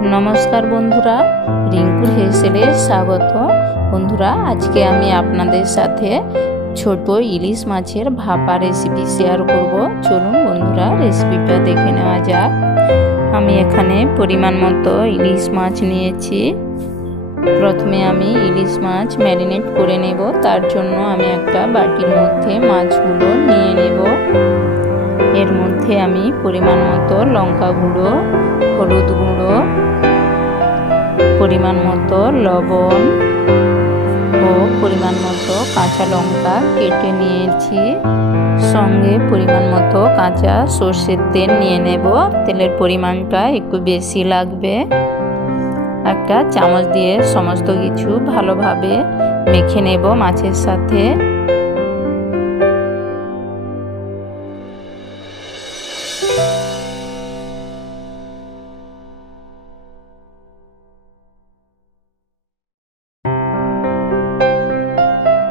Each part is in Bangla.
नमस्कार बंधुरा रिंकुर हेसेले स्वागत। बंधुरा आज के आमी आपनादेर साथे छोटो इलिश माछेर भापा रेसिपि शेयर करब। चलुन बंधुरा रेसिपिटा देखे नेওয়া যাক। आमी एखाने परिमाण मतो इलिश माछ निয়েছি। प्रथमे आमी इलिश माछ मैरिनेट करे नेब। तार जोन्नो आमी एकटा बाटिर मধ্যে माछगुलो निये नेब। एर मধ্যে आमी परिमाण मतो लंका गुঁড়ো, हलुद गुঁড়ো, परिमाण मतो लवण और परिमाण मतो काँचा लंका केटे निয়েছি। संगे परिमाण मतो काँचा सर्षेर तेल निये नेब। तेलेर परिमाणटा एकटु बेशी लागबे। एकटा चामच दिए समस्त किछु भालोभाबे मेखे नेब माछेर साथे।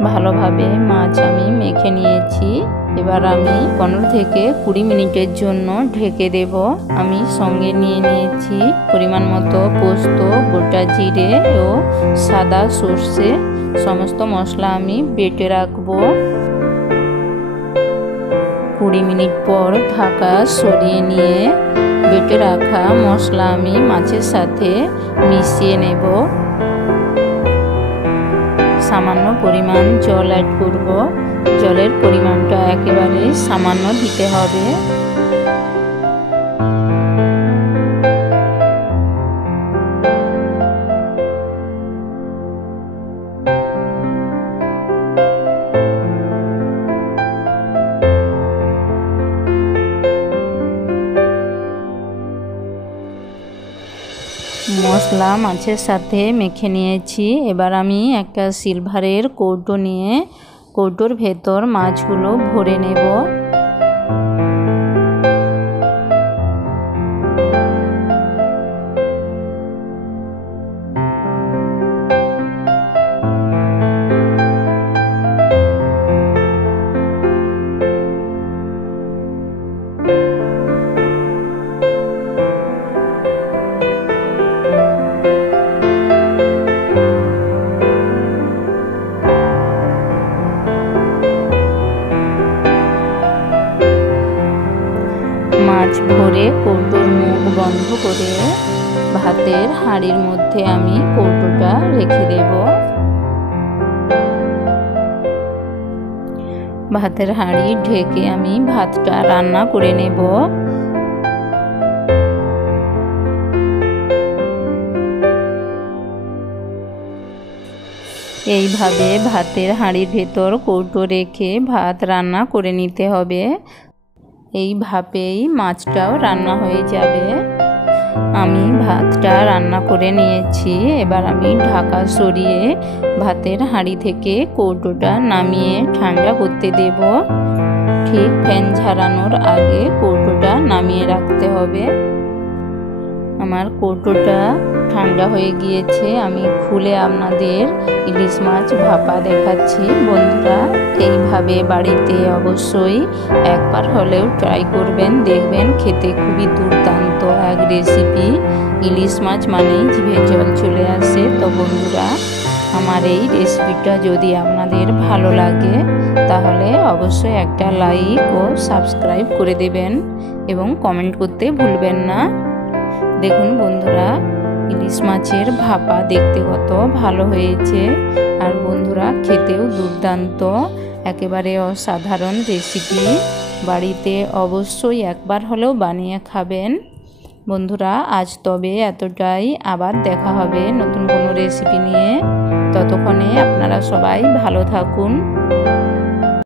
ভালোভাবে মাছ আমি মেখে নিয়েছি। এবার আমি 15 থেকে 20 মিনিটের জন্য ঢেকে দেব। আমি সঙ্গে নিয়ে নিয়েছি পরিমাণ মতো পোস্ত, গোটা জিরে ও সাদা সরষে। সমস্ত মশলা আমি বেটে রাখব। 20 মিনিট পর ঢাকা সরিয়ে নিয়ে বেটে রাখা মশলা আমি মাছের সাথে মিশিয়ে নেব। सामान्य परिमाण जल ऐड करब। जलेर परिमाणटा एकेबारे सामान्य दिते हबे। मशला माछेर साथे मेखे निয়েছি। এবার আমি একটা সিলভারের কৌটো নিয়ে কৌটোর ভেতর মাছগুলো ভরে নেব। মাছ ভরে কৌটোর মুখ বন্ধ করে ভাতের হাঁড়ির মধ্যে আমি কৌটোটা রেখে দেব। ভাতের হাঁড়ি ঢেকে আমি ভাতটা রান্না করে নেব। এইভাবে ভাতের হাঁড়ির ভেতর কৌটো রেখে ভাত রান্না করে নিতে হবে। এই ভাপেই মাছটাও রান্না হয়ে যাবে। আমি ভাতটা রান্না করে নিয়েছি। এবার আমি ঢাকা সরিয়ে ভাতের হাঁড়ি থেকে কৌটোটা নামিয়ে ঠান্ডা করতে দেব। ঠিক ফ্যান ঝাড়ানোর আগে কৌটোটা নামিয়ে রাখতে হবে। আমার কৌটোটা ঠান্ডা হয়ে গিয়েছে। আমি খুলে আপনাদের ইলিশ মাছ ভাপা দেখাচ্ছি। বন্ধুরা এইভাবে বাড়িতে অবশ্যই একবার হলেও ট্রাই করবেন, দেখবেন খেতে খুবই দুর্দান্ত এক রেসিপি। ইলিশ মাছ মানেই জিভে জল চলে আসে। তো বন্ধুরা আমার এই রেসিপিটা যদি আপনাদের ভালো লাগে তাহলে অবশ্যই একটা লাইক ও সাবস্ক্রাইব করে দেবেন এবং কমেন্ট করতে ভুলবেন না। দেখুন বন্ধুরা ইলিশ মাছের ভাপা দেখতে কত ভালো হয়েছে আর বন্ধুরা খেতেও দুর্দান্ত, একেবারে অসাধারণ রেসিপি। বাড়িতে অবশ্যই একবার হলেও বানিয়ে খাবেন। বন্ধুরা আজ তবে এতটাই। আবার দেখা হবে নতুন কোনো রেসিপি নিয়ে। ততক্ষণে আপনারা সবাই ভালো থাকুন।